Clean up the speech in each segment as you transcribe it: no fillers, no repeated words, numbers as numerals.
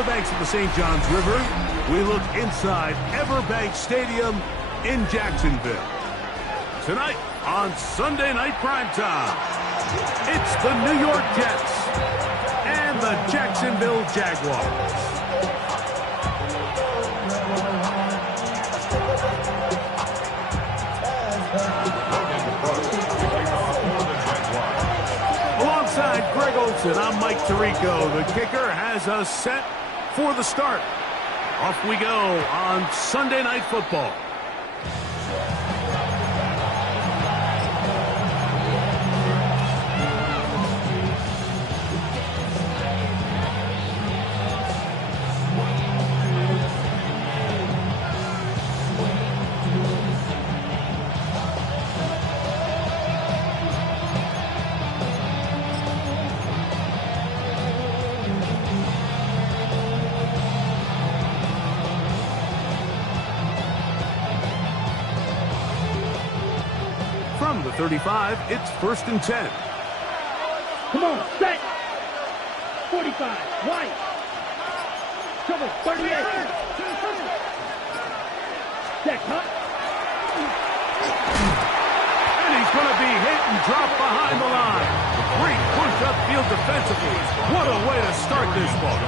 the banks of the St. Johns River, we look inside Everbank Stadium in Jacksonville. Tonight on Sunday Night Primetime, it's the New York Jets and the Jacksonville Jaguars. Alongside Greg Olson, I'm Mike Tirico. The kicker has us set for the start. Off we go on Sunday Night Football. From the 35, it's 1st and 10. Come on, set. 45, wide. Cover, 38. Set, cut. And he's going to be hit and dropped behind the line. Great push upfield defensively. What a way to start this ball.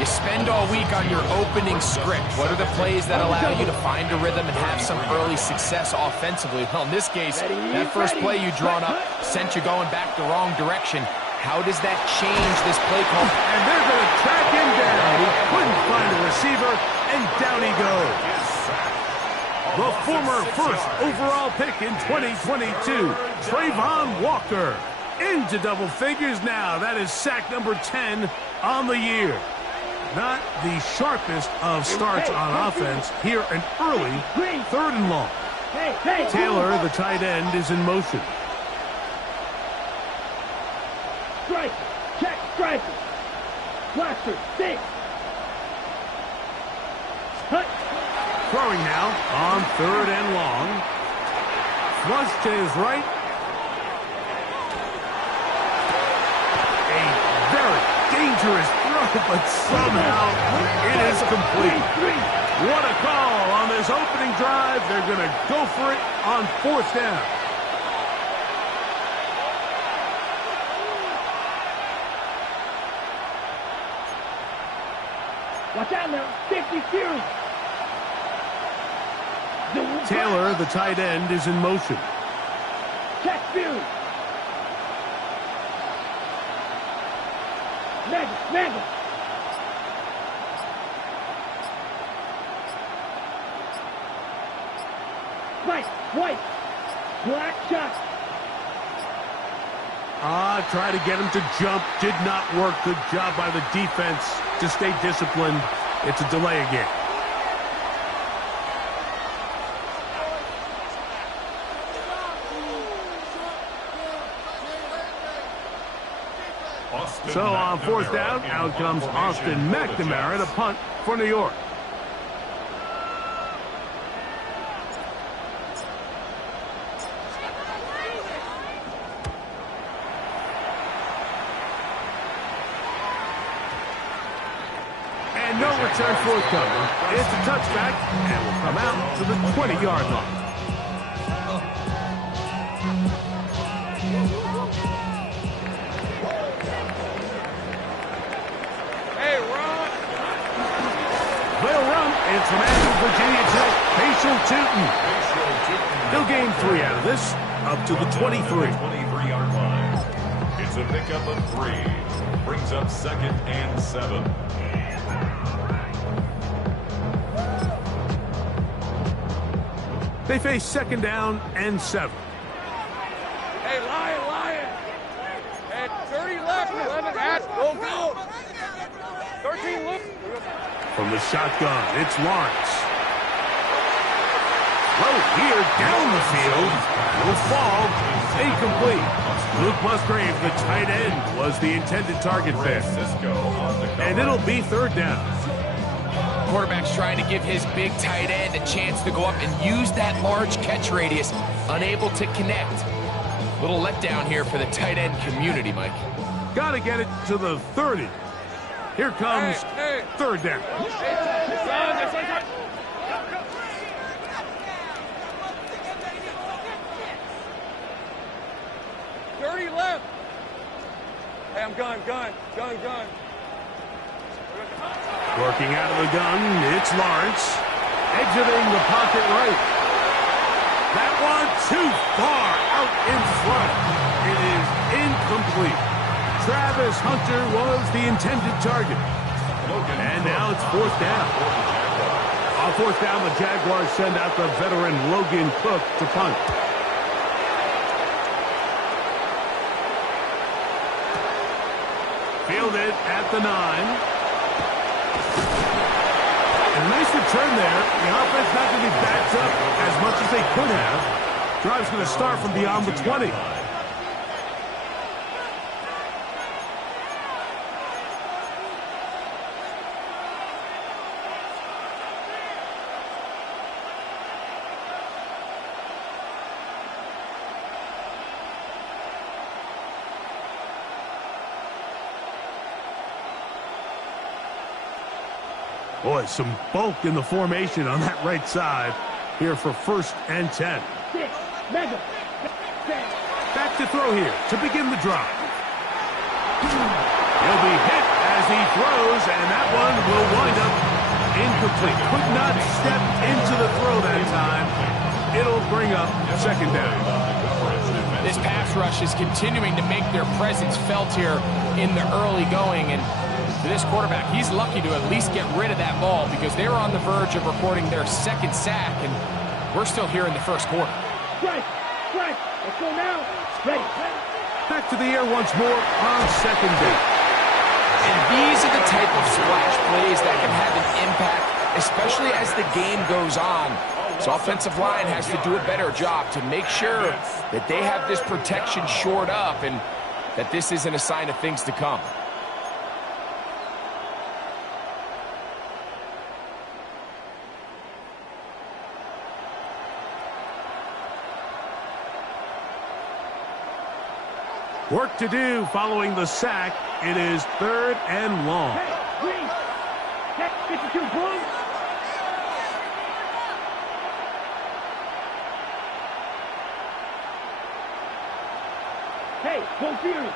You spend all week on your opening script. What are the plays that allow you to find a rhythm and have some early success offensively? Well, in this case, that first play you drawn up sent you going back the wrong direction. How does that change this play call? And they're going to track him down. He couldn't find a receiver, and down he goes. The former first overall pick in 2022, Trayvon Walker, into double figures now. That is sack number 10 on the year. Not the sharpest of starts on offense. Here, an early 3rd and long. Taylor, the tight end, is in motion. Strike, check, strike. Blaster, 6. Hut. Throwing now on 3rd and long. Flush to his right. A very dangerous throw, but somehow it is complete. What a call on this opening drive. They're going to go for it on 4th down. Watch out now, 50 series. Taylor, the tight end, is in motion. Check Fury. Maggie. Right, white. Black shot. Try to get him to jump. Did not work. Good job by the defense to stay disciplined. It's a delay again. So on 4th down, out comes Austin McNamara to punt for New York. And no return forthcoming. It's a touchback and will come out to the 20-yard line. It's from Virginia Tech, Facial Tootin. He'll gain 3 out of this, up to the 23. 23-yard line. It's a pickup of 3. Brings up 2nd and 7. They face 2nd down and 7. Hey, Lion. At 30 left, 11 at, go. 13 left. From the shotgun, it's Lawrence. Low here down the field. Will fall. Incomplete. Luke Musgrave, the tight end, was the intended target there. And it'll be 3rd down. Quarterback's trying to give his big tight end a chance to go up and use that large catch radius. Unable to connect. Little letdown here for the tight end community, Mike. Got to get it to the 30. Here comes third down. Son, 30 left. Hey, I'm gun. Working out of the gun, it's Lawrence. Exiting the pocket right. That one too far out in front. It is incomplete. Travis Hunter was the intended target. And now it's fourth down. On fourth down, the Jaguars send out the veteran Logan Cook to punt. Fielded at the 9. And nice return there. The offense not going to be backed up as much as they could have. Drive's going to start from beyond the 20. Boy, some bulk in the formation on that right side here for 1st and 10. Back to throw here to begin the drive. He'll be hit as he throws, and that one will wind up incomplete. Could not step into the throw that time. It'll bring up second down. This pass rush is continuing to make their presence felt here in the early going, and for this quarterback, he's lucky to at least get rid of that ball because they were on the verge of recording their second sack, and we're still here in the first quarter. Strike. Let's go now. Ready. Back to the air once more on second down. And these are the type of splash plays that can have an impact, especially as the game goes on. So offensive line has to do a better job to make sure that they have this protection shored up and that this isn't a sign of things to come. Work to do following the sack. It is 3rd and long. Hey, please. Check 52, boom. Hey, go Fury.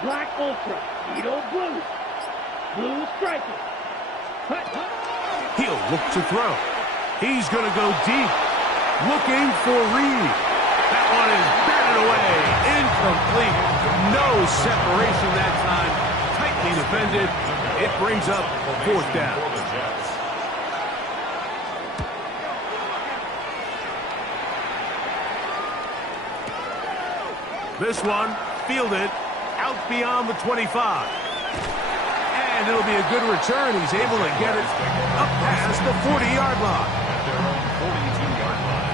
Black Ultra. Beetle Blue. Blue Striker. Cut. He'll look to throw. He's going to go deep. Looking for Reed. That one is batted away. Incomplete. No separation that time. Tightly defended. It brings up 4th down. This one fielded out beyond the 25. And it'll be a good return. He's able to get it up past the 40-yard line. At their own 42-yard line.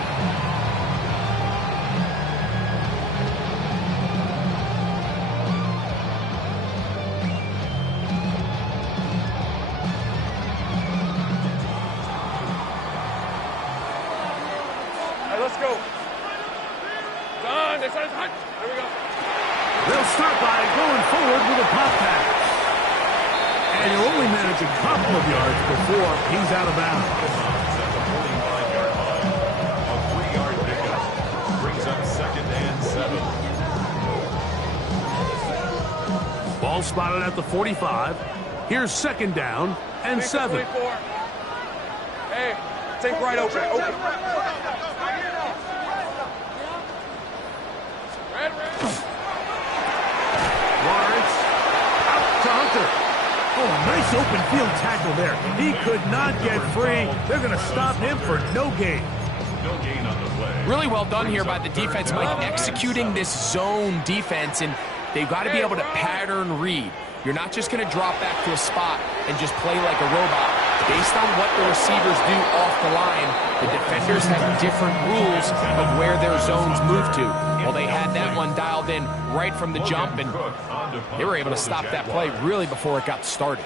Let's go. Done. There we go. They'll start by going forward with a pop pass. And he'll only manage a couple of yards before he's out of bounds. At the 45-yard line. A 3-yard pickup. Brings up 2nd and 7. Ball spotted at the 45. Here's 2nd down and 7. 24. Hey, take right open. Lawrence out to Hunter. Oh, a nice open field tackle there. He could not get free. They're going to stop him for no gain. No gain on the play. Really well done here by the defense, Mike, executing this zone defense, and they've got to be able to pattern read. You're not just going to drop back to a spot and just play like a robot. Based on what the receivers do off the line, the defenders have different rules of where their zones move to. Well, they had that one dialed in right from the jump, and they were able to stop that play really before it got started.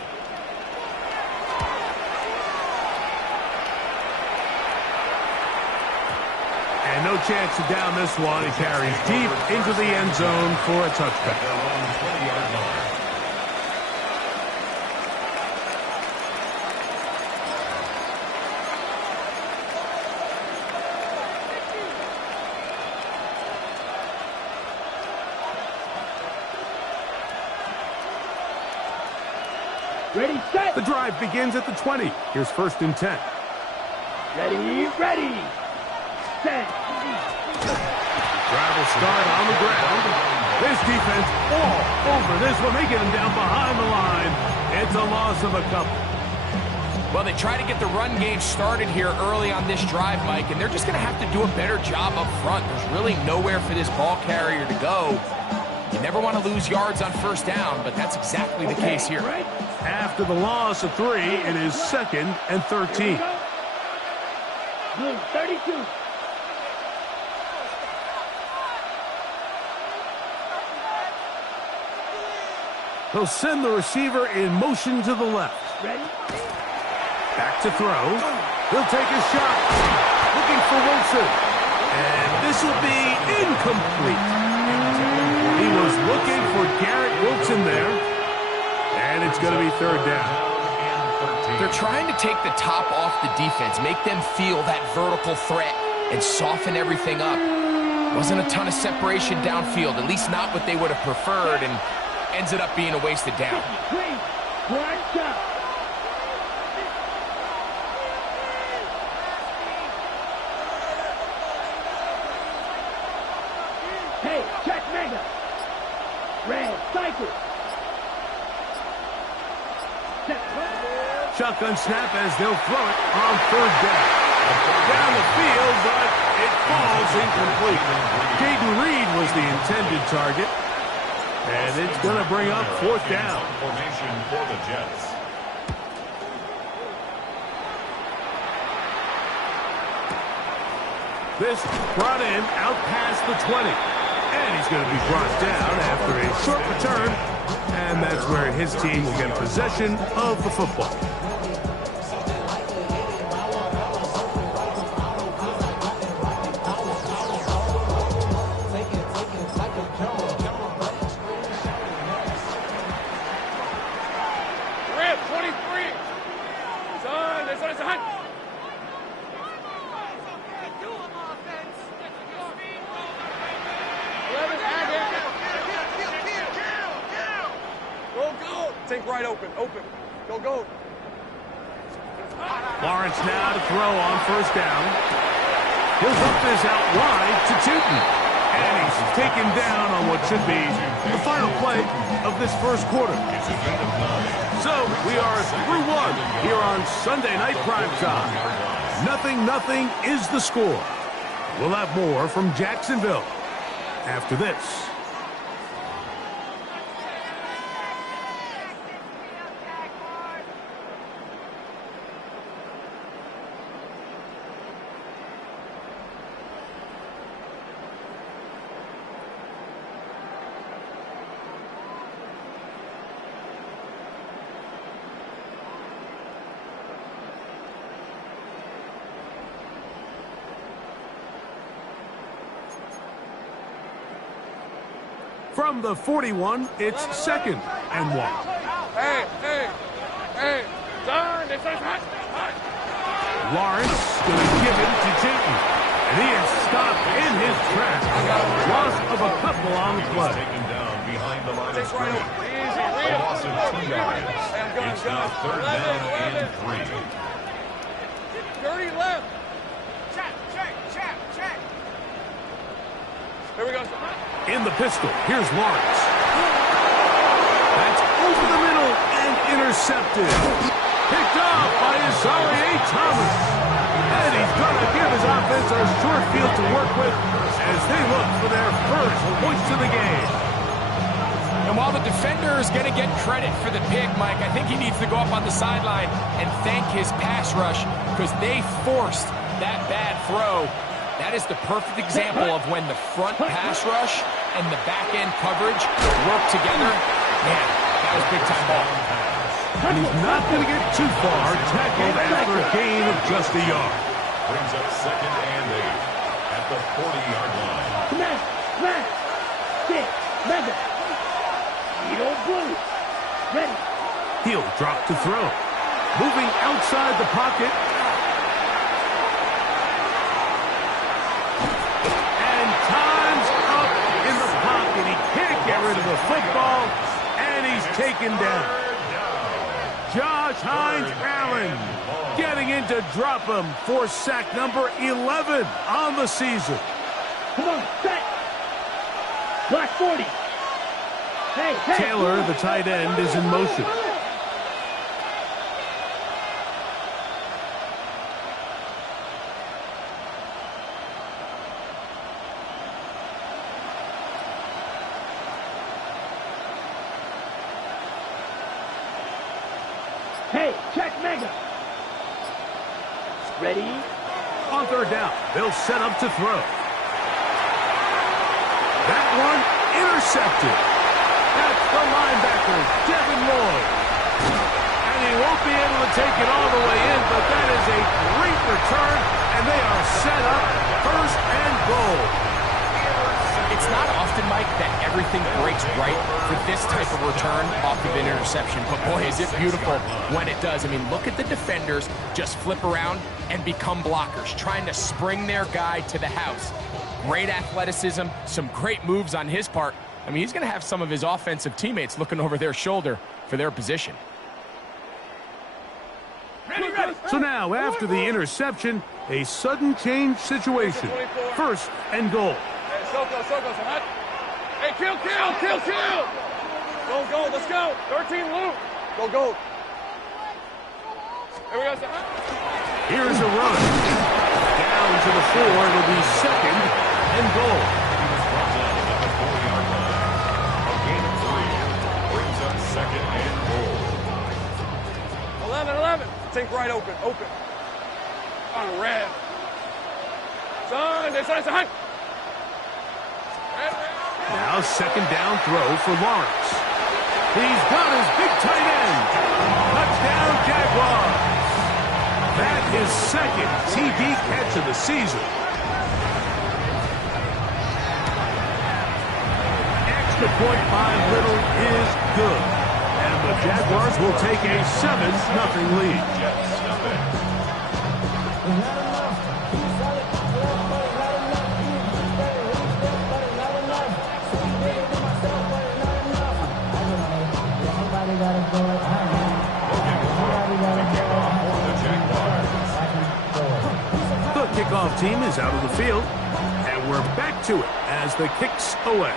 And no chance to down this one. He carries deep into the end zone for a touchback. Ready, set. The drive begins at the 20. Here's 1st and 10. Ready, ready. Set. Drive will start on the ground. This defense all over this one. They get him down behind the line. It's a loss of a couple. Well, they try to get the run game started here early on this drive, Mike, and they're just going to have to do a better job up front. There's really nowhere for this ball carrier to go. You never want to lose yards on 1st down, but that's exactly the case here. After the loss of 3, it is 2nd and 13. Blue, 32. He'll send the receiver in motion to the left. Ready? Back to throw. He'll take a shot. Looking for Wilson. And this will be incomplete. He was looking for Garrett Wilson there. And it's going to be 3rd down. They're trying to take the top off the defense, make them feel that vertical threat, and soften everything up. Wasn't a ton of separation downfield, at least not what they would have preferred, and ends it up being a wasted down. Hey, check mega. Red, cycle. Shotgun snap as they'll throw it on 3rd down. Down the field, but it falls incomplete. Jaden Reed was the intended target. And it's going to bring up 4th down. Formation for the Jets. This brought in out past the 20. And he's going to be brought down after a short return. And that's where his team will get possession of the football. Take right open. Go. Lawrence now to throw on 1st down. He'll hook this out wide to Tootin. And he's taken down on what should be the final play of this 1st quarter. So we are through 1 here on Sunday Night Primetime. 0-0 is the score. We'll have more from Jacksonville after this. From the 41, it's 2nd and 1. Hey, John, this is hot. Lawrence going to give it to Jayton. And he is stopped in his tracks. Loss of a couple on the play. Taken down behind the line of scrimmage. A loss of 2 yards. It's now 3rd down and 3. Dirty left. Check. Here we go. In the pistol, here's Lawrence. That's over the middle and intercepted. Picked off by Isaiah Thomas. And he's going to give his offense a short field to work with as they look for their first points of the game. And while the defender is going to get credit for the pick, Mike, I think he needs to go up on the sideline and thank his pass rush because they forced that bad throw. That is the perfect example of when the front pass rush and the back-end coverage work together. Man, that was big-time ball. And he's not going to get too far, tackled after a gain of just a yard. Brings up 2nd and 8 at the 40-yard line. Smash. 6, mega. Eagle blue. Ready. He'll drop to throw. Moving outside the pocket. And time's up in the pocket. He can't get rid of the football, and he's taken down. Josh Hines Allen getting in to drop him for sack number 11 on the season. Come on, set. Black 40. Hey, Taylor, the tight end, is in motion. Hey, check mega. Ready? On third down, they'll set up to throw. That one intercepted. That's the linebacker, Devin Lloyd. And he won't be able to take it all the way in, but that is a great return, and they are set up first and goal. It's not often, Mike, that everything breaks right for this type of return off of an interception. But, boy, is it beautiful when it does. I mean, look at the defenders just flip around and become blockers, trying to spring their guy to the house. Great athleticism, some great moves on his part. I mean, he's going to have some of his offensive teammates looking over their shoulder for their position. So now, after the interception, a sudden change situation. First and goal. Soko, Sahut. Hey, kill. Go, let's go. 13 loop. Go. Here we go, Sahut. Here's a run. Down to the 4. It'll be second and goal. A gain of 3 brings up second and goal. 11. Tank right open. On red. Sahut. Now second down throw for Lawrence. He's got his big tight end. Touchdown Jaguars. That is second TD catch of the season. Extra point by Little is good. And the Jaguars will take a 7-0 lead. The kickoff team is out of the field, and we're back to it as the kick's away.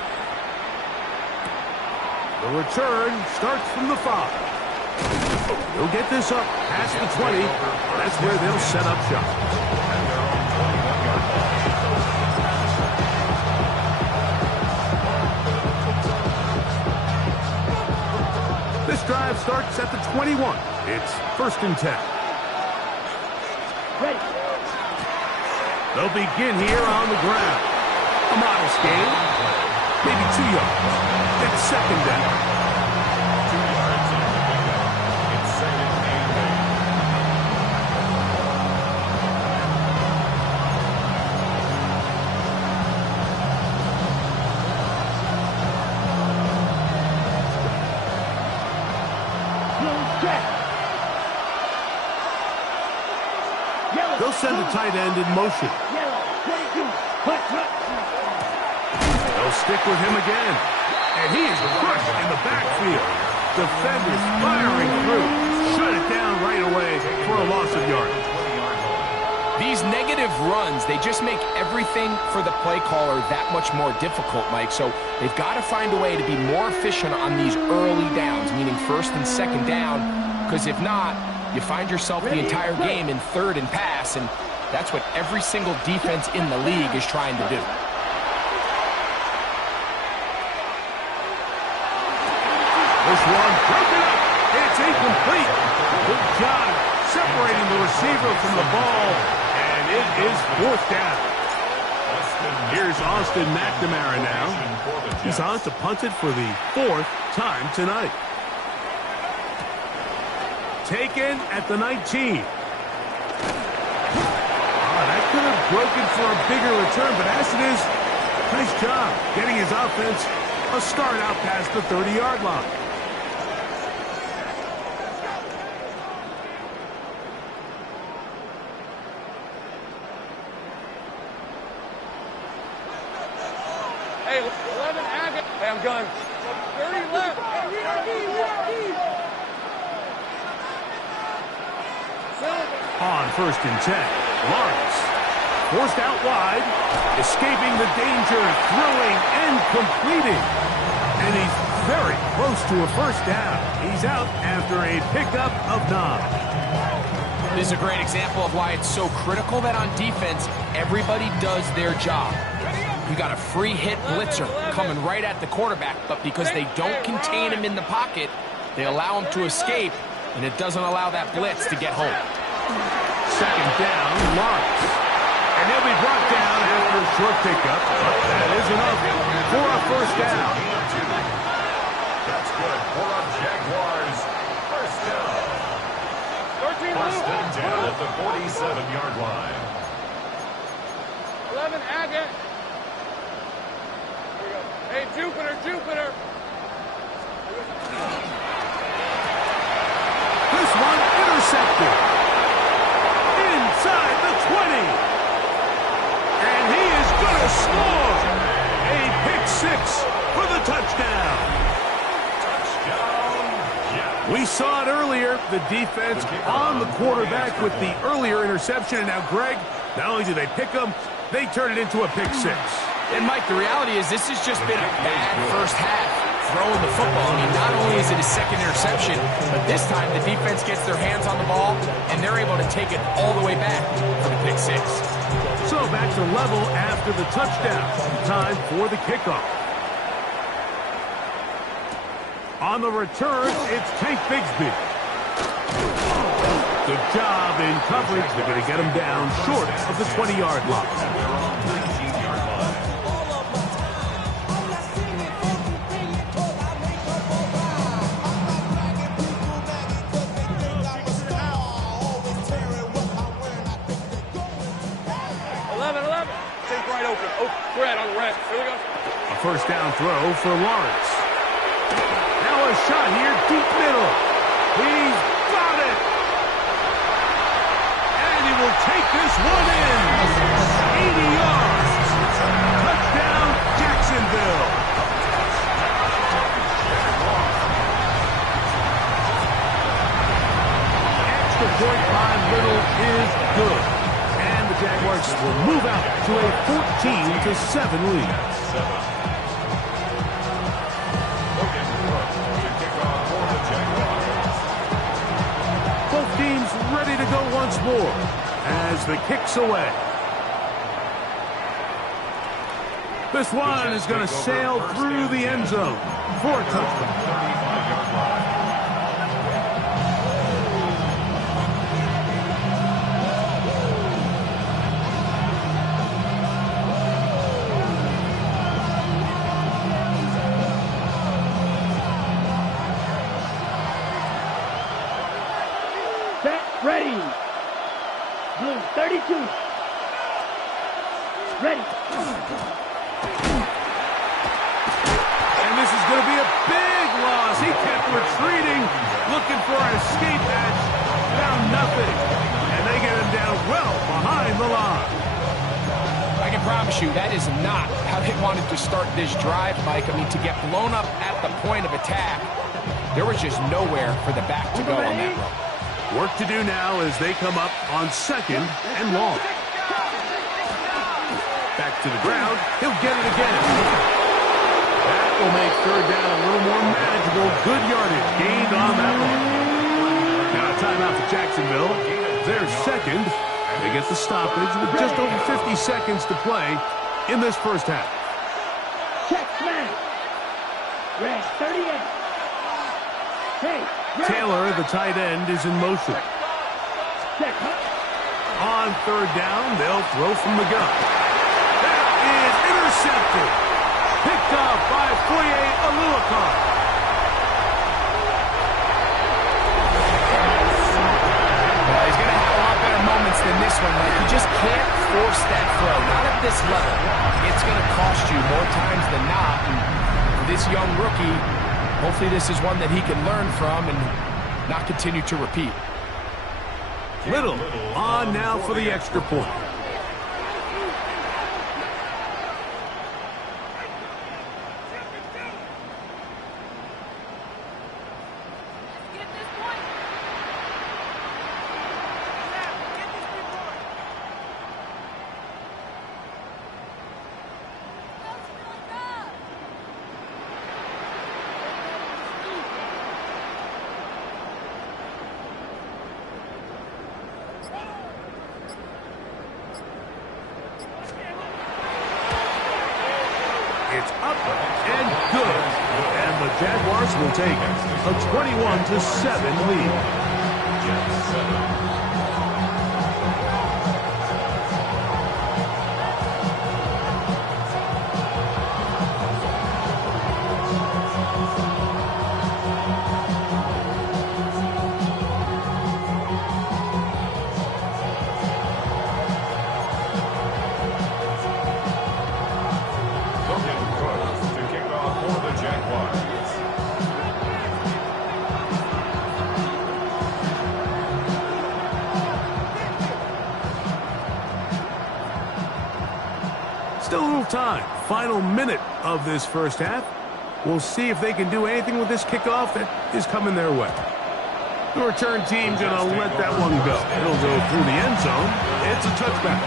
The return starts from the 5. They'll get this up past the 20. That's where they'll set up shop. This drive starts at the 21. It's first and 10. Ready. They'll begin here on the ground. A modest gain, maybe 2 yards. It's second down. 2 yards on the pickup. It's second and 8. They'll send a tight end in motion. They'll stick with him again. And he is crushed in the backfield. Defenders firing through. Shut it down right away for a loss of yardage. These negative runs, they just make everything for the play caller that much more difficult, Mike. So they've got to find a way to be more efficient on these early downs, meaning first and second down, because if not, you find yourself the entire game in third and pass, and that's what every single defense in the league is trying to do. This one broken up. It's incomplete. Good job separating the receiver from the ball, and it is fourth down. Here's Austin McNamara now. He's on to punt it for the 4th time tonight. Taken at the 19. That could have broken for a bigger return, but as it is, nice job getting his offense a start out past the 30-yard line. Hey, 11 Agate. Hey, I'm gun. 30 left. On 1st and 10, Lawrence forced out wide, escaping the danger, throwing and completing. And he's very close to a first down. He's out after a pickup of 9. This is a great example of why it's so critical that on defense, everybody does their job. You got a free hit blitzer coming right at the quarterback, but because they don't contain him in the pocket, they allow him to escape, and it doesn't allow that blitz to get home. 2nd down, Lawrence. And he'll be brought down after a short pickup. That is enough for a first down. That's good for a Jaguars first down. First and 10 at the 47-yard line. 11, Agate. Here we go. Hey, Jupiter. This one intercepted. Inside the 20. And he is going to score. A pick 6 for the touchdown. We saw it earlier, the defense on the quarterback with the earlier interception. And now, Greg, not only do they pick him, they turn it into a pick 6. And, Mike, the reality is this has just been a bad first half throwing the football. I mean, not only is it his 2nd interception, but this time the defense gets their hands on the ball, and they're able to take it all the way back for the pick 6. So back to level after the touchdown. Time for the kickoff. On the return, it's Tank Bigsby. Good job in coverage. They're going to get him down short of the 20-yard line. 11. Take right open. Oh, red on the red. Here we go. A first down throw for Lawrence. Now a shot here, deep middle. He's got it. And he will take this one in. 80 yards. Touchdown, Jacksonville. Extra point by Little is good. And the Jaguars will move out to a 14-7 lead. Both teams ready to go once more as the kick's away. This one is going to sail through the end zone for a touchdown. Ready. Blue 32. Ready. And this is going to be a big loss. He kept retreating, looking for an escape hatch. Found nothing. And they get him down well behind the line. I can promise you that is not how they wanted to start this drive, Mike. I mean, to get blown up at the point of attack, there was just nowhere for the back to go on that run. Work to do now as they come up on 2nd and long. Back to the ground. He'll get it again. That will make 3rd down a little more manageable. Good yardage gained on that one. Now a timeout for Jacksonville. Their 2nd. They get the stoppage with just over 50 seconds to play in this first half. Check smash. Red 38. Hey. Taylor, the tight end, is in motion. On 3rd down, they'll throw from the gun. That is intercepted. Picked up by Foye Aluakar. Well, he's going to have a lot better moments than this one, Mike. You just can't force that throw. Not at this level. It's going to cost you more times than not. And for this young rookie, hopefully this is one that he can learn from and not continue to repeat. Little on now for the extra point. Jaguars will take a 21-7 lead. Jets 7. Still a little time. Final minute of this first half. We'll see if they can do anything with this kickoff that is coming their way. The return team going to let that one go. It'll go through the end zone. It's a touchback.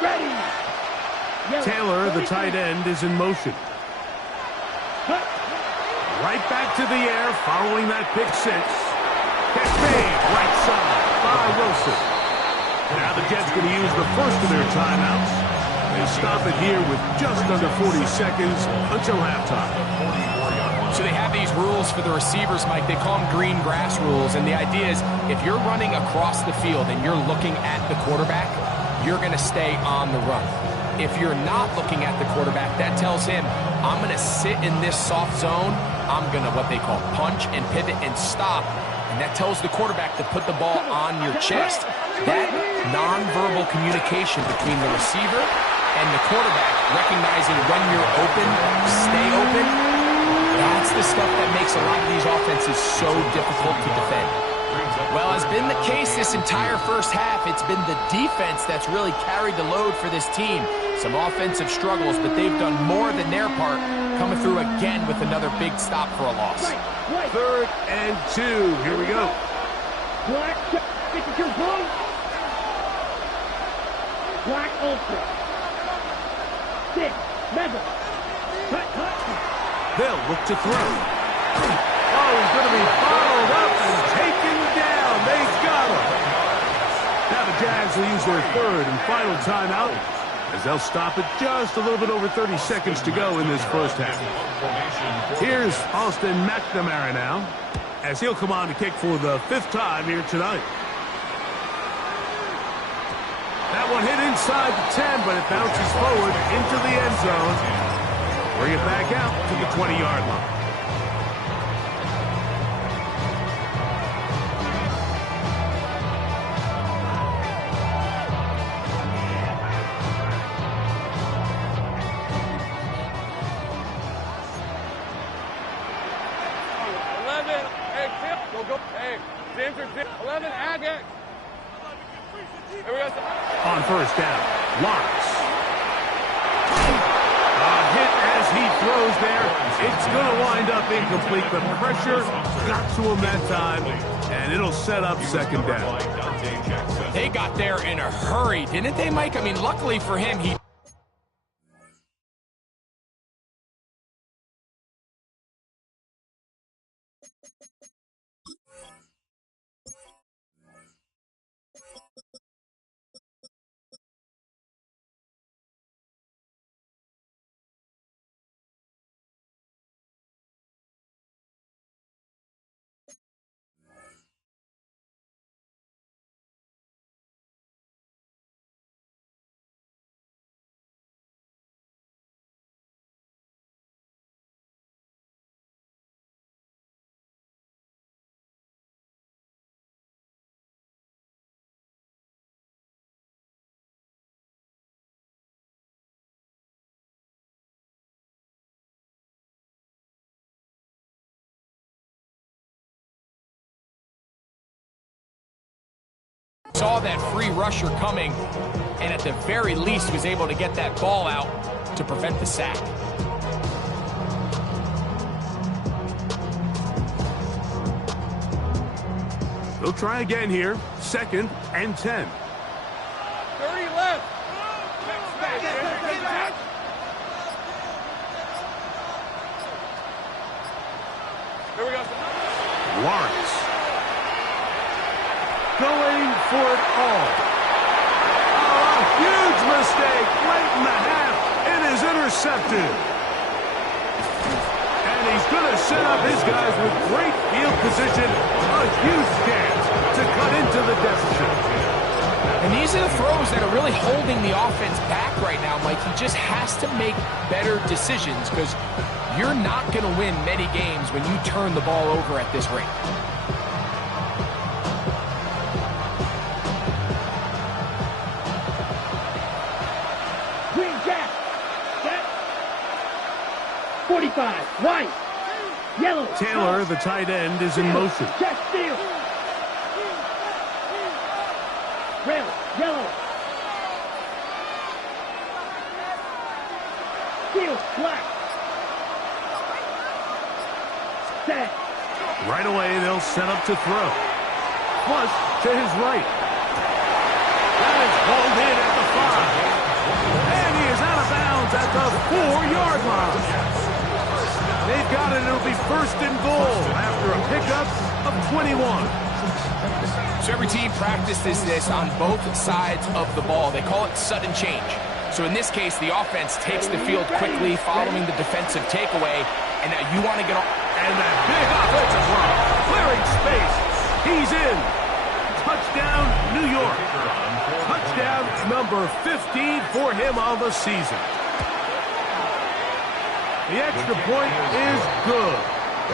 Ready. Taylor, the tight end, is in motion. Right back to the air following that pick six. Catch made, right side by Wilson. Now the Jets going to use the first of their timeouts. They stop it here with just under 40 seconds until halftime. So they have these rules for the receivers, Mike. They call them green grass rules. And the idea is if you're running across the field and you're looking at the quarterback, you're going to stay on the run. If you're not looking at the quarterback, that tells him, I'm going to sit in this soft zone. I'm going to what they call punch and pivot and stop. And that tells the quarterback to put the ball on your chest. That nonverbal communication between the receiver and the quarterback, recognizing when you're open, stay open, that's the stuff that makes a lot of these offenses so difficult to defend. Well, as been the case this entire first half, it's been the defense that's really carried the load for this team. Some offensive struggles, but they've done more than their part, coming through again with another big stop for a loss. 3rd and 2. Here we go. Black, signature blue. Black ultra. 6, Madden. Cut. They'll look to throw. Oh, he's going to be followed up and taken down. They've got him. Now the Jags will use their 3rd and final timeout as they'll stop it just a little bit over 30 seconds to go in this first half. Here's Austin McNamara now as he'll come on to kick for the 5th time here tonight. That one hit inside the 10, but it bounces forward into the end zone. Bring it back out to the 20-yard line. On first down, Lawrence. Hit as he throws there. It's going to wind up incomplete, but pressure got to him that time, and it'll set up 2nd down. They got there in a hurry, didn't they, Mike? I mean, luckily for him, he saw that free rusher coming, and at the very least was able to get that ball out to prevent the sack. They'll try again here. 2nd and 10. 30 left. Lawrence. Going for it all. Oh, a huge mistake late in the half. It is intercepted. And he's going to set up his guys with great field position. A huge chance to cut into the deficit. And these are the throws that are really holding the offense back right now, Mike. He just has to make better decisions because you're not going to win many games when you turn the ball over at this rate. Green jack. Set. 45. White. Yellow. Taylor, the tight end, is in motion. Check steal. Red. Yellow. Steal. Black. Set. Right away, they'll set up to throw. Flush to his right. That is hauled in at the 5. And he is out of bounds at the 4-yard line. They've got it. It'll be first and goal after a pickup of 21. So every team practices this on both sides of the ball. They call it sudden change. So in this case, the offense takes the field quickly following the defensive takeaway. And now you want to get on. And that big offensive run, clearing space. He's in. Touchdown, New York. Touchdown number 15 for him on the season. The extra point is good.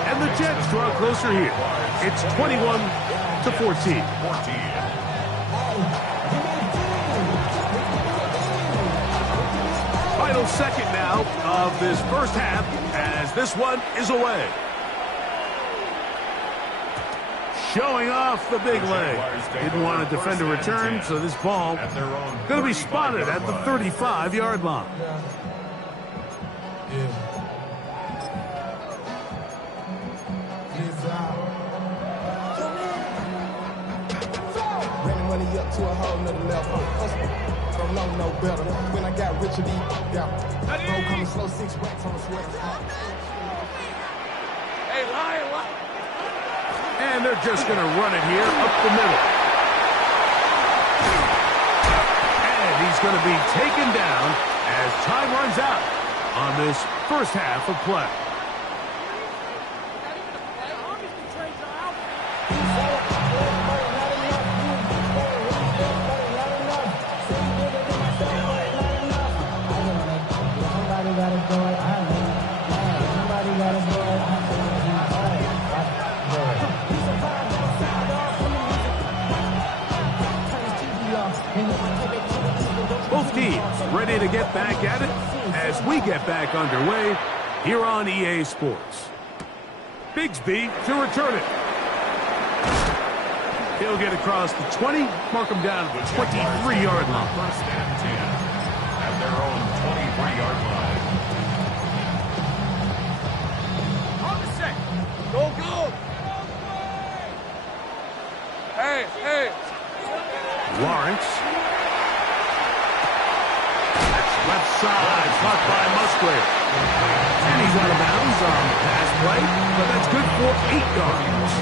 And the Jets draw closer here. It's 21-14. Final second now of this first half as this one is away. Showing off the big leg. Didn't want to defend a return, so this ball going to be spotted at the 35-yard line. Money up to a whole nother level. Don't know no better. When I got rich, bro, coming slow 6 racks on the sweater. Hey, lion. And they're just going to run it here up the middle. And he's going to be taken down as time runs out on this first half of play. Both teams ready to get back at it as we get back underway here on EA Sports. Bigsby to return it. He'll get across the 20, mark him down to the 23-yard line. First and 10 at their own 23-yard line. On the set. Go. Hey. Lawrence. That's left side, caught by Musgrave. And he's out of bounds on the pass play, but that's good for 8 yards.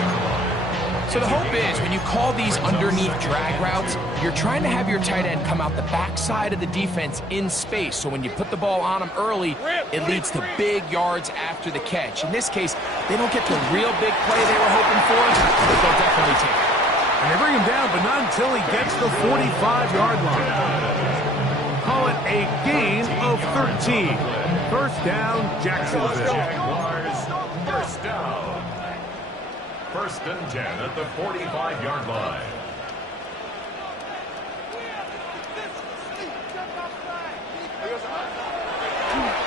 So the hope is when you call these underneath drag routes, you're trying to have your tight end come out the backside of the defense in space. So when you put the ball on him early, it leads to big yards after the catch. In this case, they don't get the real big play they were hoping for, but they'll definitely take it. And they bring him down, but not until he gets the 45-yard line. Call it a gain of 13. First down, Jacksonville. Jaguars, first down. First and 10 at the 45-yard line.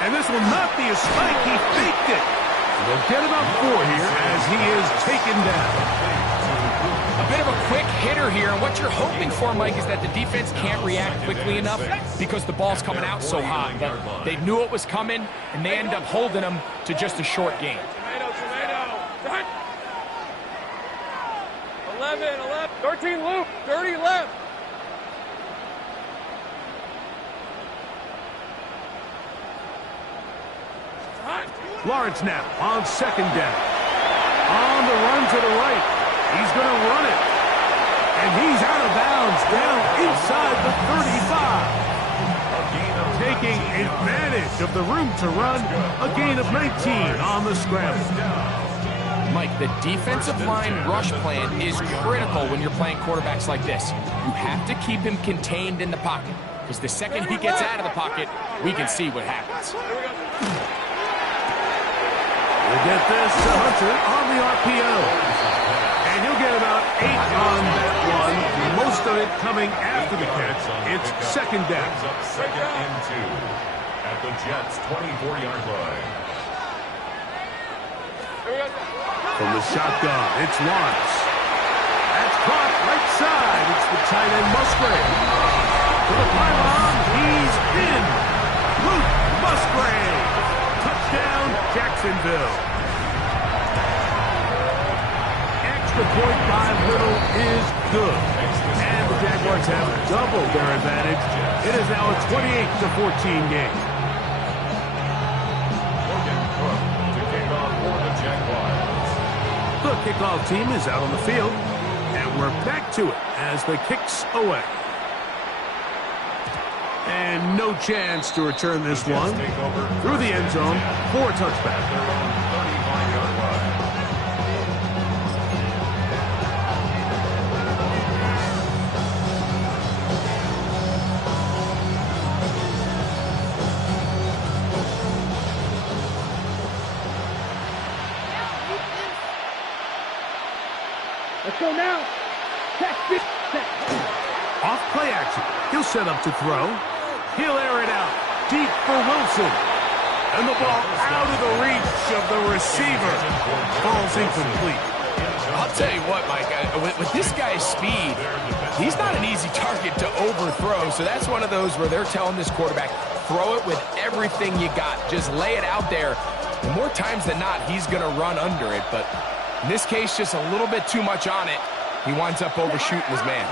And this will not be a spike. He faked it. They'll get about 4 here as he is taken down. A bit of a quick hitter here, and what you're hoping for, Mike, is that the defense can't react quickly enough because the ball's coming out so hot. But they knew it was coming, and they end up holding them to just a short gain. Tomato. 11, 13 loop, 30 left. Lawrence now on second down. On the run to the right. He's going to run it. And he's out of bounds down inside the 35. Taking advantage of the room to run, a gain of 19 on the scramble. Mike, the defensive line rush plan is critical when you're playing quarterbacks like this. You have to keep him contained in the pocket, because the second he gets out of the pocket, we can see what happens. We'll get this to Hunter on the RPO. And he'll get about 8 on that one, most of it coming after the catch. It's second down. Second and 2 at the Jets' 24-yard line. From the shotgun, it's Lawrence. That's caught right side. It's the tight end Musgrave. To the pylon, he's in. Luke Musgrave. Touchdown, Jacksonville. Extra point by Little is good. And the Jaguars have doubled their advantage. It is now a 28-14 game. The kickoff team is out on the field, and we're back to it as the kick's away. And no chance to return this one through the end zone for a touchback. Let's go now. Off play action. He'll set up to throw. He'll air it out deep for Wilson. And the ball out of the reach of the receiver. Ball's incomplete. I'll tell you what, Mike, with this guy's speed, he's not an easy target to overthrow. So that's one of those where they're telling this quarterback, throw it with everything you got. Just lay it out there. And more times than not, he's going to run under it. But in this case, just a little bit too much on it. He winds up overshooting his man.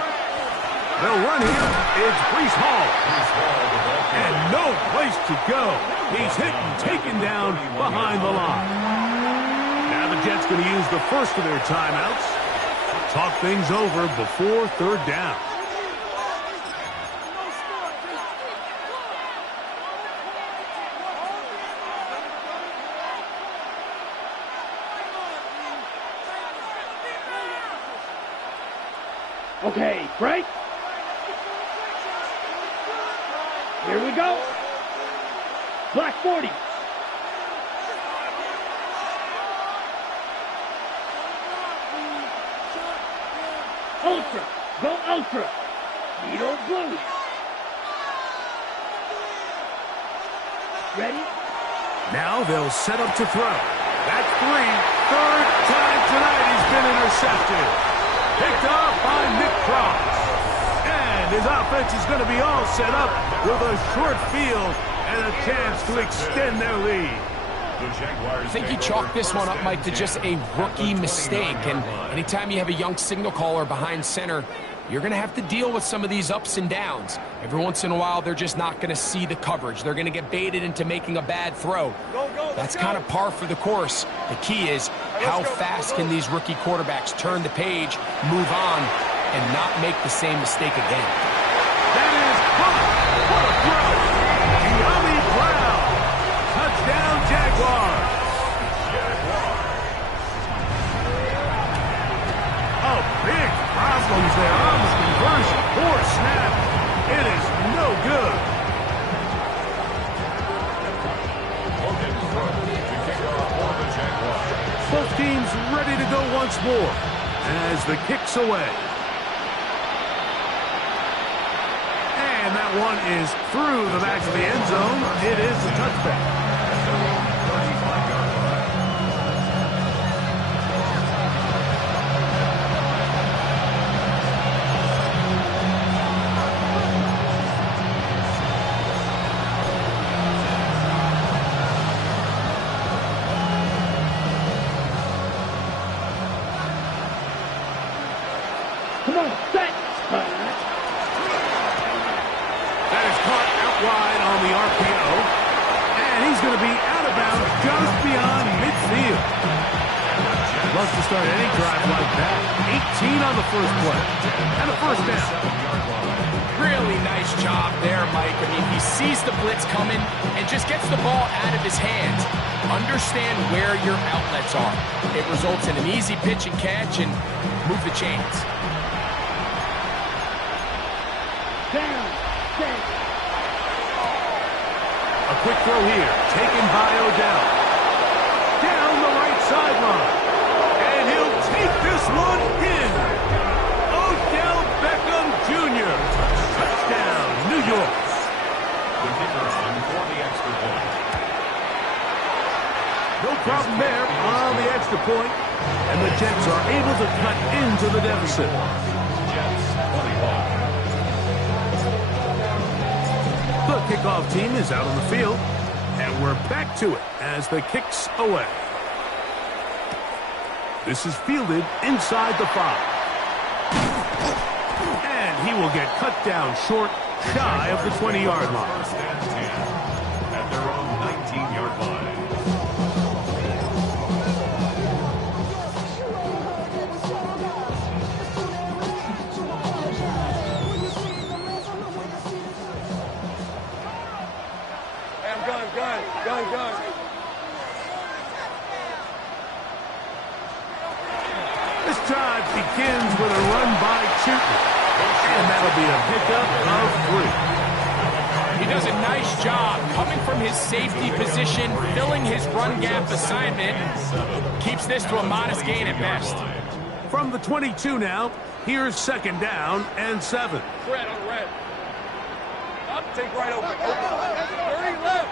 They'll run here. It's Breece Hall. And no place to go. He's hit and taken down behind the line. Now the Jets going to use the first of their timeouts. Talk things over before third down. Okay, break. Here we go. Black 40. Ultra. Go ultra. Needle blue. Ready? Now they'll set up to throw. That's 3. Third time tonight he's been intercepted. Picked off by Nick Cross. And his offense is going to be all set up with a short field and a chance to extend their lead. I think you chalk this one up, Mike, to just a rookie mistake. And anytime you have a young signal caller behind center, you're going to have to deal with some of these ups and downs. Every once in a while, they're just not going to see the coverage. They're going to get baited into making a bad throw. That's kind of par for the course. The key is how fast can these rookie quarterbacks turn the page, move on, and not make the same mistake again. That is caught. What a throw. Gianni Brown. Touchdown, Jaguars. Oh, big problems there on the conversion. Poor snap. It is no good. Both teams ready to go once more as the kick's away. And that one is through the back of the end zone. It is a touchback. Come on, set. That is caught out wide on the RPO. And he's going to be out of bounds just beyond midfield. Love to start any drive like that. 18 on the first play. And a first down. Really nice job there, Mike. I mean, he sees the blitz coming and just gets the ball out of his hands. Understand where your outlets are. It results in an easy pitch and catch and move the chains. Down. Set. A quick throw here, taken by Odell. Down the right sideline. And he'll take this one in. Odell Beckham Jr. Touchdown, New York. The kicker on for the extra point. No problem there on the extra point. And the Jets are able to cut into the deficit. Jets 21. The kickoff team is out on the field, and we're back to it as the kick's away. This is fielded inside the 5. And he will get cut down short, shy of the 20-yard line. First and 10 at their own 19-yard line. Gun. This drive begins with a run by Chutney, and that'll be a pickup of 3. He does a nice job coming from his safety position, filling his run gap assignment. Keeps this to a modest gain at best. From the 22 now, here's second down and 7. Red on red. Up, take right open. 30 left.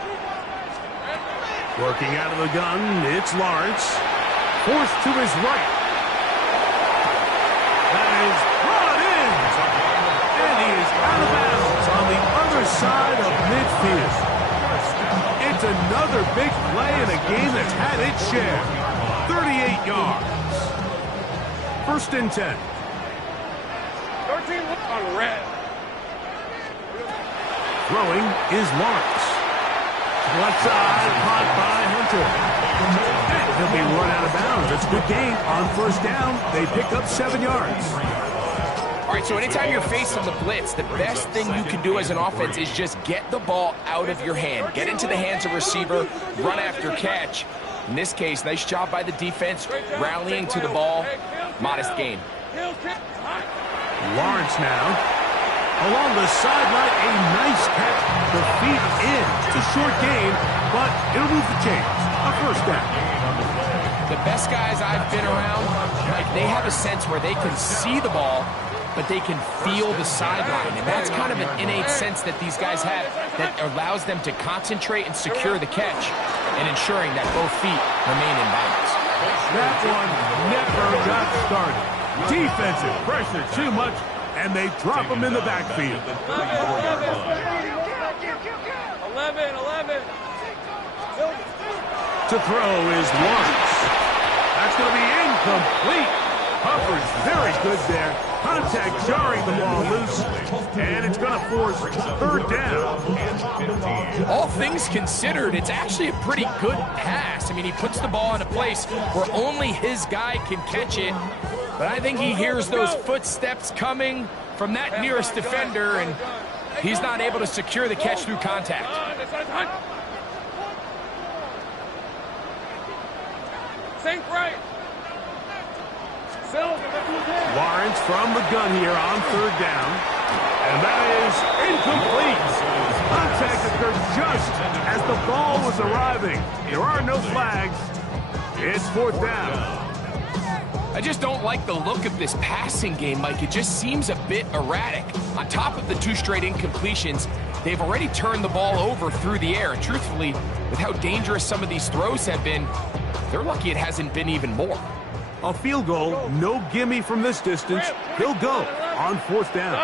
Working out of the gun, it's Lawrence. Forced to his right. That is brought in. And he is out of bounds on the other side of midfield. It's another big play in a game that's had its share. 38 yards. First and 10. 13 on red. Throwing is Lawrence. Left side, caught by Hunter. And he'll be run out of bounds. It's a good gain on first down. They pick up 7 yards. All right, so anytime you're facing the blitz, the best thing you can do as an offense is just get the ball out of your hand. Get into the hands of receiver, run after catch. In this case, nice job by the defense, rallying to the ball. Modest gain. Lawrence now. Along the sideline, a nice catch. The feet in. It's a short gain, but it'll move the chains. A first down. The best guys I've been around, like, they have a sense where they can see the ball, but they can feel the sideline. And that's kind of an innate sense that these guys have that allows them to concentrate and secure the catch and ensuring that both feet remain in bounds. That one never got started. Defensive pressure too much, and they drop him in the backfield. 11. To throw is Lawrence. That's going to be incomplete. Hubbard's very good there. Contact jarring the ball loose, and it's going to force third down. All things considered, it's actually a pretty good pass. I mean, he puts the ball in a place where only his guy can catch it. But I think he hears those footsteps coming from that nearest defender, and he's not able to secure the catch through contact. Sink right. Lawrence from the gun here on third down. And that is incomplete. Contact occurred just as the ball was arriving. There are no flags. It's fourth down. I just don't like the look of this passing game, Mike. It just seems a bit erratic. On top of the 2 straight incompletions, they've already turned the ball over through the air. And truthfully, with how dangerous some of these throws have been, they're lucky it hasn't been even more. A field goal, no gimme from this distance. He'll go on fourth down.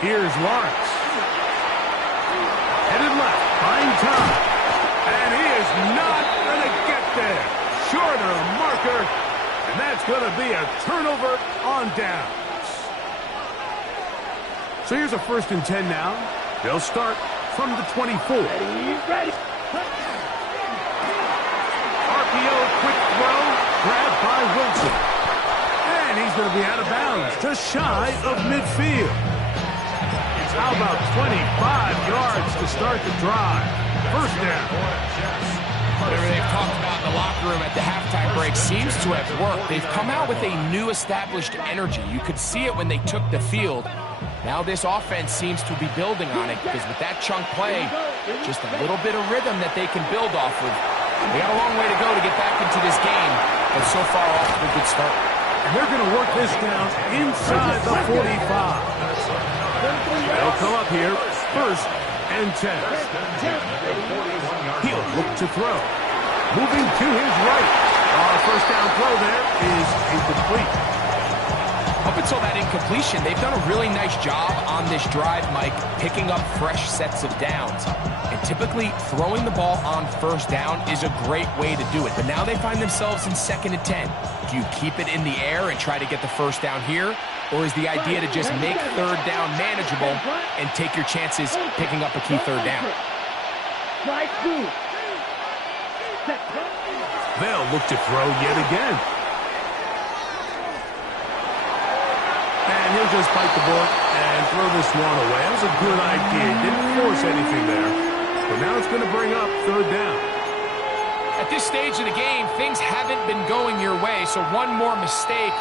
Here's Lawrence. Headed left, find time. And he is not going to get there. Short of the marker. And that's going to be a turnover on downs. So here's a 1st and 10 now. They'll start from the 24. Ready. RPO, quick throw, grabbed by Wilson. And he's going to be out of bounds, just shy of midfield. How about 25 yards to start the drive? 1st down. Whatever they've talked about in the locker room at the halftime break seems to have worked. They've come out with a new established energy. You could see it when they took the field. Now this offense seems to be building on it because with that chunk play, just a little bit of rhythm that they can build off of. They got a long way to go to get back into this game, but so far off to a good start. And they're going to work this down inside the 45. They'll come up here, 1st and 10. He'll look to throw. Moving to his right. Our 1st down throw there is incomplete. Up until that incompletion, they've done a really nice job on this drive, Mike, picking up fresh sets of downs. And typically, throwing the ball on 1st down is a great way to do it. But now they find themselves in 2nd and 10. Do you keep it in the air and try to get the 1st down here? Or is the idea to just make 3rd down manageable and take your chances picking up a key 3rd down? They'll look to throw yet again. And he'll just bite the bullet and throw this one away. That was a good idea. Didn't force anything there. But now it's going to bring up 3rd down. At this stage of the game, things haven't been going your way, so one more mistake,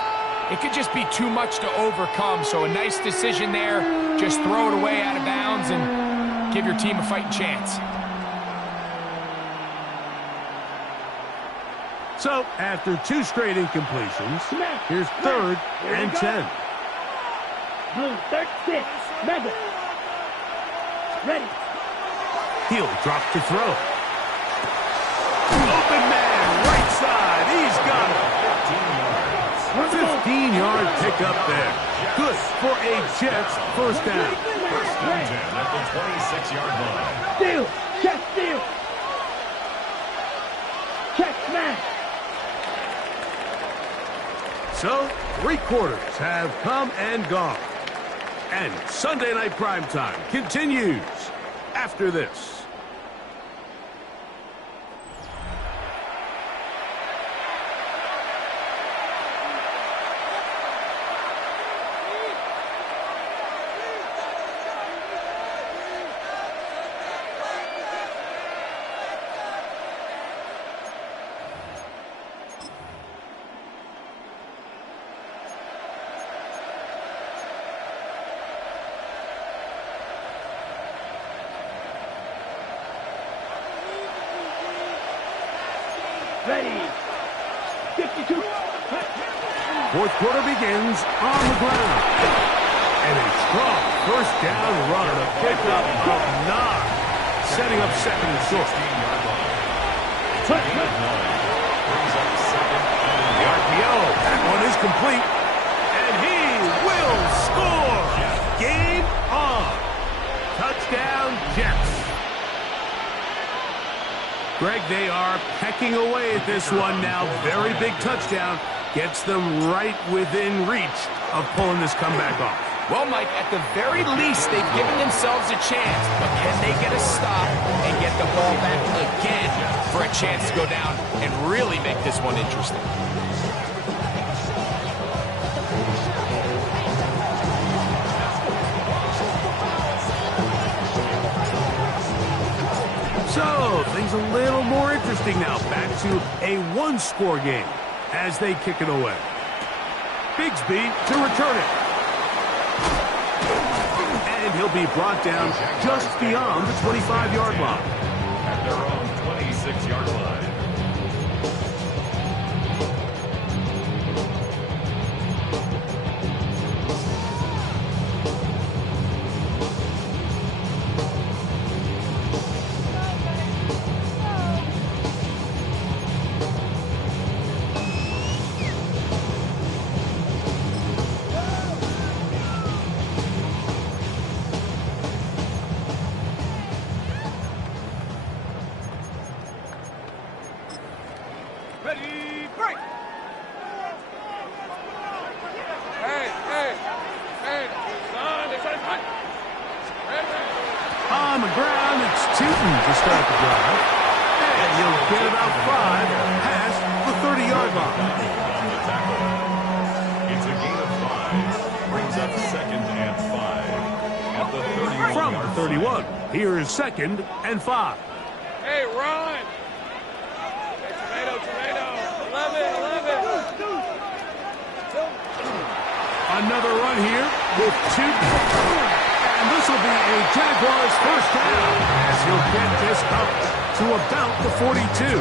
it could just be too much to overcome. So a nice decision there. Just throw it away out of bounds and give your team a fighting chance. So after 2 straight incompletions, here's 3rd and 10. Blue 36. Madden. Ready. He'll drop to throw. Open man, right side. He's got it. 15-yard pickup there. Good for a Jets 1st down. 1st and 10 at the 26-yard line. Steal. Check steal. Check smash. So 3 quarters have come and gone. And Sunday Night Primetime continues after this. Ready. 52. 4th quarter begins on the ground. And a strong 1st down run, a pickup of 9. Setting up 2nd and short. The RPO, that one is complete. And he will score. Game on. Touchdown, Jets. Greg, they are pecking away at this one now. Very big touchdown. Gets them right within reach of pulling this comeback off. Well, Mike, at the very least, they've given themselves a chance. But can they get a stop and get the ball back again for a chance to go down and really make this one interesting? So, things a little more interesting now. Back to a 1-score game as they kick it away. Bigsby to return it. And he'll be brought down just beyond the 25-yard line. At their own 26-yard line. On the ground, it's Tootin to start the drive. And he'll get about 5 past the 30-yard line. It's a gain of 5. Brings up 2nd and 5 at the 31. From the 31, here is 2nd and 5. Hey, run! Hey, tomato. 11. Another run here with Tootin. And this will be a Jaguars first down as he'll get this up to about the 42.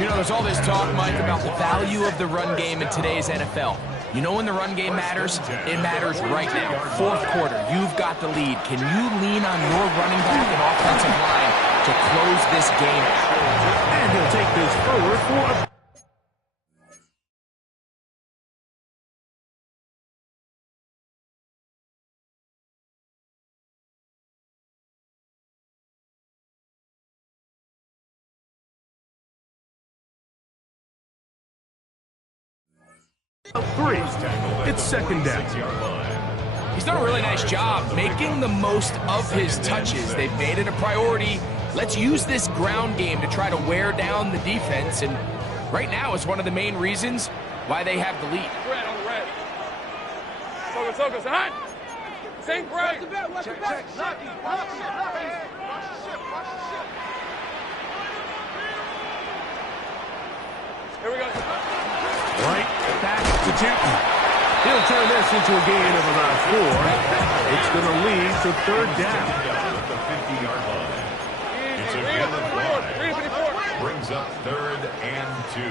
You know, there's all this talk, Mike, about the value of the run game in today's NFL. You know when the run game matters? It matters right now. 4th quarter, you've got the lead. Can you lean on your running back and offensive line to close this game out? And he'll take this forward for a... Three. It's 2nd down. He's done a really nice job making the most of his touches. They've made it a priority. Let's use this ground game to try to wear down the defense, and right now it's one of the main reasons why they have the lead. Red on the red. Focus, hot. Sink right. Check. Here we go. Right back to Tootin. He'll turn this into a gain of about 4. It's going to lead to 3rd down. At the 50-yard line. It's a gain of 5. Brings up 3rd and 2.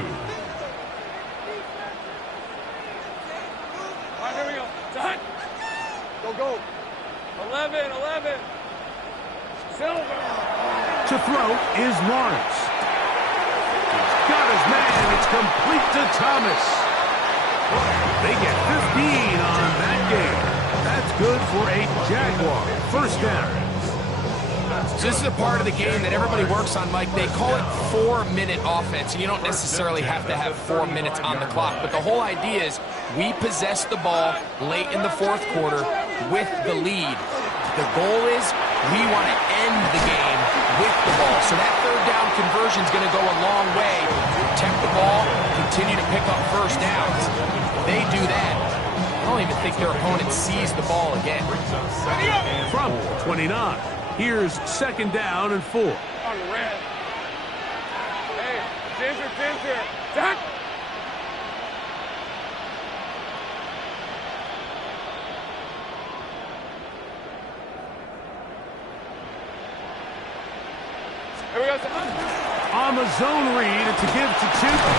All right, here we go. Done. Go. 11. Silver. To throw is Lawrence. Got his man. It's complete to Thomas. They get 15 on that game. That's good for a Jaguar first down. So this is a part of the game that everybody works on, Mike. They call it 4-minute offense, and you don't necessarily have to have 4 minutes on the clock. But the whole idea is we possess the ball late in the 4th quarter with the lead. The goal is we want to end the game with the ball. So that 3rd down conversion is going to go a long way. Protect the ball, continue to pick up first downs. They do that. I don't even think their opponent sees the ball again. From 29, here's 2nd down and 4. On the red. Hey, ginger. Done. Here we go. On the zone read, it's a give to Tootin.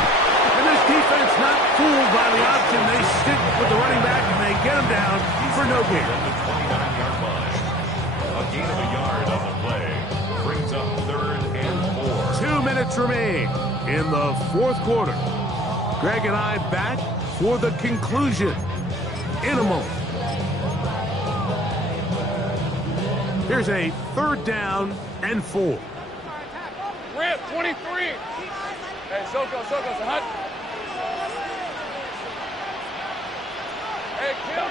And this defense not fooled by the option. They stick with the running back, and they get him down for no gain. At the 29-yard line. A gain of a yard on the play. Brings up 3rd and 4. 2 minutes remain in the 4th quarter. Greg and I back for the conclusion in a moment. Here's a 3rd down and 4. Rip, 23. Hey, Soko, hot. Hey, kill.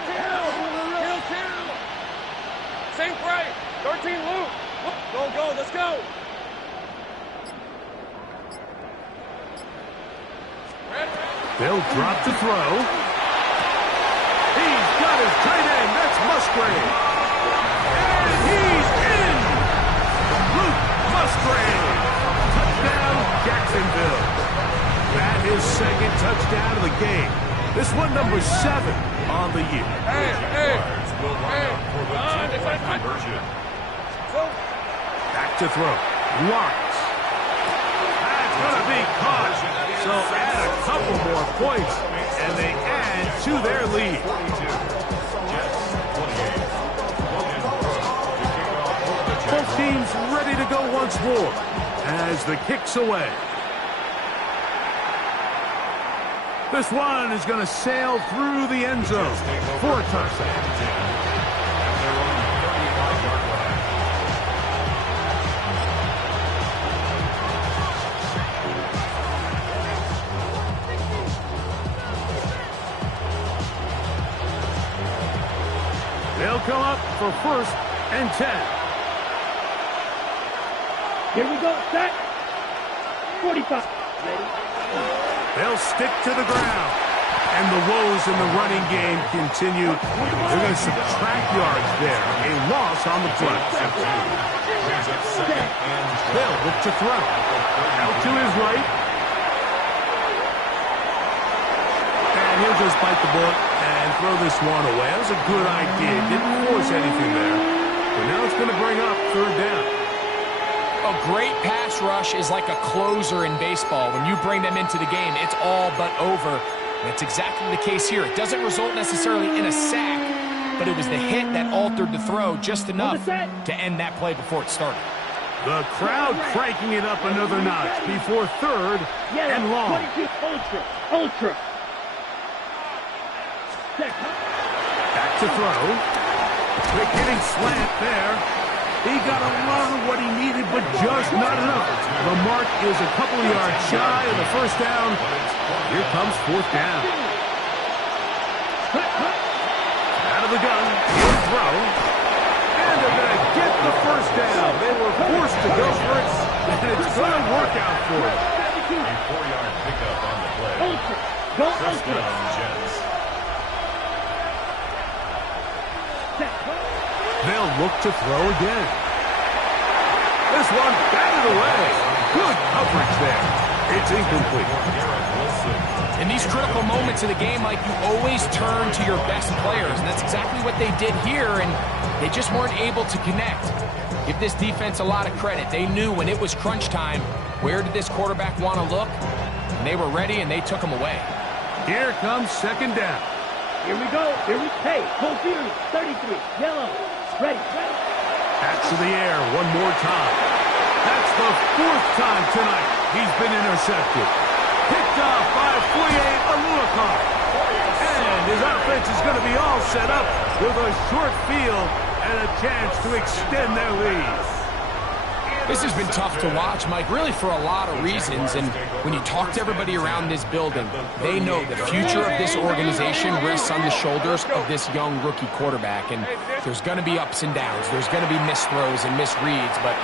Sink right. 13 loop. Go, let's go. Red. They'll drop to throw. He's got his tight end. That's Musgrave. And he's in. Luke Musgrave. Touchdown, Jacksonville. That is 2nd touchdown of the game. This one number 7 on the year. Hey. Will line up for the 2-point conversion. Back to throw. Lawrence. That's going to be caught. So add a couple more points, and they add to their lead. Both teams ready to go once more as the kick's away. This one is going to sail through the end zone for a touchdown. They'll come up for 1st and 10. Here we go. Set. 45. Ready. They'll stick to the ground. And the woes in the running game continue. They're going to subtract yards there. A loss on the play. They'll look to throw. Out to his right. And he'll just bite the bullet and throw this one away. That was a good idea. Didn't force anything there. But now it's going to bring up third down. A great pass rush is like a closer in baseball. When you bring them into the game, it's all but over. That's exactly the case here. It doesn't result necessarily in a sack, but it was the hit that altered the throw just enough to end that play before it started. The crowd cranking it up another notch before third and long. 22, ultra. Back to throw. Quick hitting slant there. He got a lot of what he needed, but just not enough. The mark is a couple of yards shy of the first down. Here comes fourth down. Out of the gun. He'll throw. And they're going to get the first down. They were forced to go for it, and it's going to work out for them. A 4-yard pickup on the play. First down, Jets. They'll look to throw again. This one batted away. Good coverage there. It's incomplete. In these critical moments of the game, Mike, you always turn to your best players, and that's exactly what they did here, and they just weren't able to connect. Give this defense a lot of credit. They knew when it was crunch time, where did this quarterback want to look? And they were ready, and they took him away. Here comes second down. Here we go. Hey, full series. 33. Yellow. Ready. Back to the air one more time. That's the fourth time tonight he's been intercepted. Picked off by Foye Aluakar. And his offense is going to be all set up with a short field and a chance to extend their lead. This has been tough to watch, Mike, really for a lot of reasons. And when you talk to everybody around this building, they know the future of this organization rests on the shoulders of this young rookie quarterback. And there's going to be ups and downs. There's going to be missed throws and missed reads. But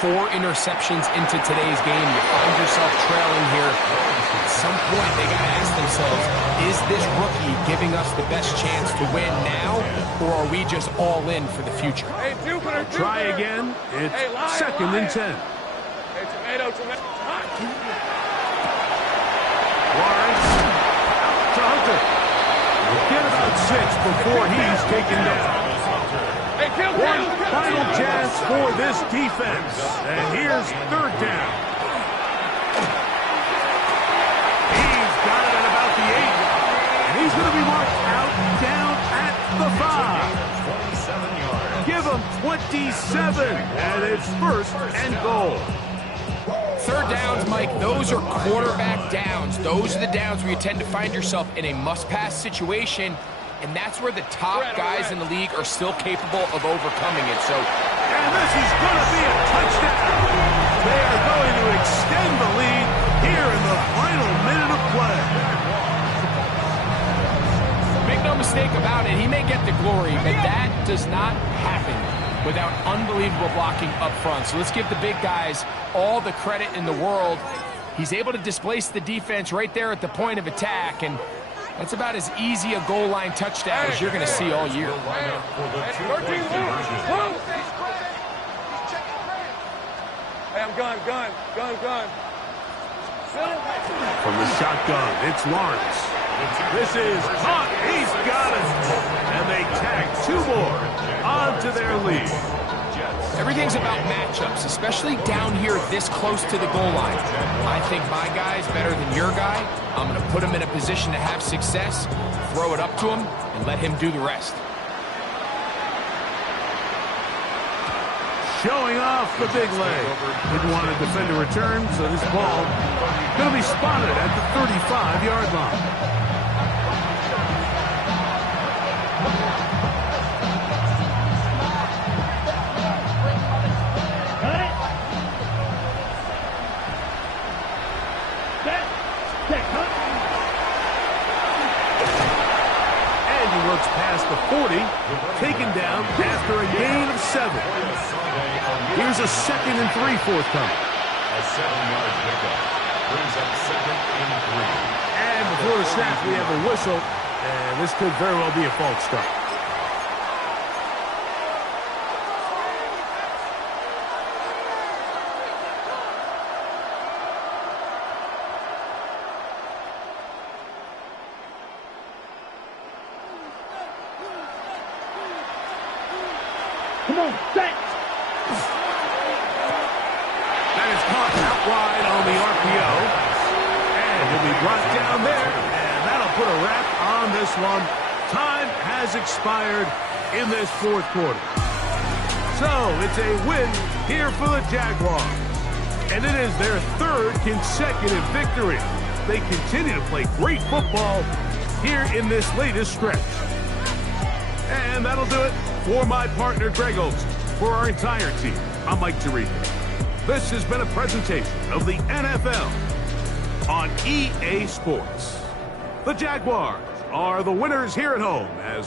4 interceptions into today's game, you find yourself trailing here. At some point, they got to ask themselves, is this rookie giving us the best chance to win now, or are we just all in for the future? Try again. It's second and 10. Lawrence out to Hunter. We'll get about 6 before he's taken down. One final chance for this defense. And here's third down. He's got it at about the 8. And he's going to be marked out down at the 5. Give him 27. And it's first and goal. Third downs, Mike, those are quarterback downs. Those are the downs where you tend to find yourself in a must-pass situation. And that's where the top guys in the league are still capable of overcoming it. And this is going to be a touchdown. They are going to extend the lead here in the final minute of play. Make no mistake about it, he may get the glory, but that does not happen without unbelievable blocking up front. So let's give the big guys all the credit in the world. He's able to displace the defense right there at the point of attack, and that's about as easy a goal line touchdown as you're going to see all year. Hey, I'm gun. From the shotgun, it's Lawrence. This is caught. He's got it. And they tag 2 more onto their lead. Everything's about matchups, especially down here this close to the goal line. I think my guy's better than your guy. I'm going to put him in a position to have success, throw it up to him, and let him do the rest. Showing off the big leg. Didn't want to defend a return, so this ball going to be spotted at the 35-yard line. Past the 40, taken down after a gain of 7. Here's Here's a 2nd and 3 forthcoming. A 7-yard pickup brings up 2nd and 3. And before the snap, we have a whistle, and this could very well be a false start. Come on, set. That is caught out wide on the RPO. And he'll be brought down there. And that'll put a wrap on this one. Time has expired in this 4th quarter. So it's a win here for the Jaguars. And it is their 3rd consecutive victory. They continue to play great football here in this latest stretch. And that'll do it for my partner, Greg Olson. For our entire team, I'm Mike Tirico. This has been a presentation of the NFL on EA Sports. The Jaguars are the winners here at home as